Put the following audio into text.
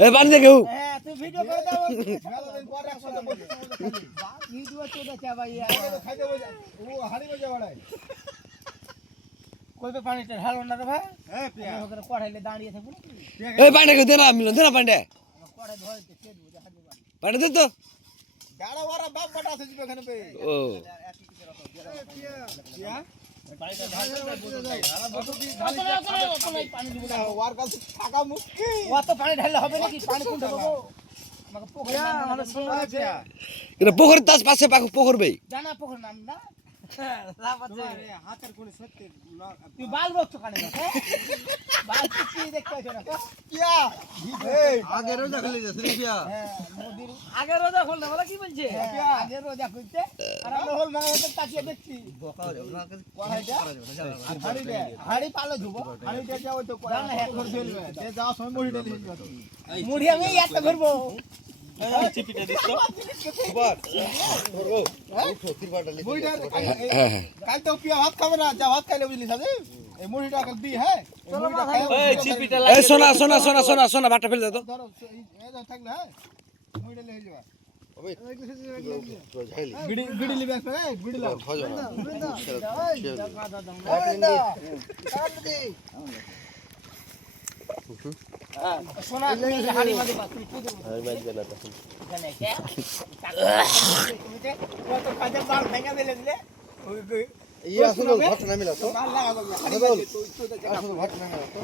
এ পানি দে কেউ হ্যাঁ তুই ভিডিও করে দাও ভালো দিন পরে একসাথে বলছি ভিডিও চলে চা ভাই খাইতে বল ও হাড়ি মজা বাড়ায় কইবে পানিটা ঢালো না রে ভাই হ্যাঁ পিয়া ওখানে কড়াইলে দাঁড়িয়ে থাকবো এ পানি কেউ দে না মিলন দে না পানি কড়াই ধরতে ছেদ বুঝে হাড়ি পানি দে তো গাড়া ওরা বাপ বাটা আছে জিবে এখানে পে ও পিয়া পানিটা ঢালো না বুঝে যাই সারা বছর দি ঢালি পানি দিব না ওর কাছে থাকা মুশকিল ও তো পানি ঢাললে হবে নাকি পানি কোনটা পাবো আমাকে পোখর আমাদের শোনা পিয়া এটা পোখর তাস পাশে পোখর ভাই জানা পোখর নাম না লাভ আছে হাতের কোণে সত্যি তুই বাল বকছ কানে বাল কি দেখতে আছো না কিয়া এই আগে রোজা খুলে যাচ্ছে পিয়া হ্যাঁ মোদির আগে রোজা খুলনা বলা কি বলছে আগে রোজা খুলতে আর আমরা হল মাগাতে তাকিয়ে দেখছি বকা কোড়াইটা হাড়ি পালো ধুবো হাড়িটা যাও তো কোড়া না এক ঘর ফেলবে যে যাও সময় মুড়ি ঢেলে মুড়ি আমি একটা ধরবো চিপিটা দিছ তো বাস ধরো উঠো তিরবাটা লিখে মুড়িটা কাল তো পিয়া ভাত খাবে না যা ভাত খাইলে বুঝলি সাথে এই মুড়িটা কাল দি হ্যাঁ মুড়িটা খাও এই চিপিটা এই সোনা বাটা ফেল দে তো ধরো এই দাও থাকলে হ্যাঁ মুড়িটা লয়ে যাবা ওবে বিড়ি লিবে আসবে বিড়ি লাও সোনা হাড়ি মাঝে তুই পুদু হাড়ি মাঝে না তখন জানে কে কত কাজে বাল ভেঙে দিলে ওই ইয়া শুনো ঘটনা মিলা তো মাল লাগাবো আসলে ঘটনা মিলা তো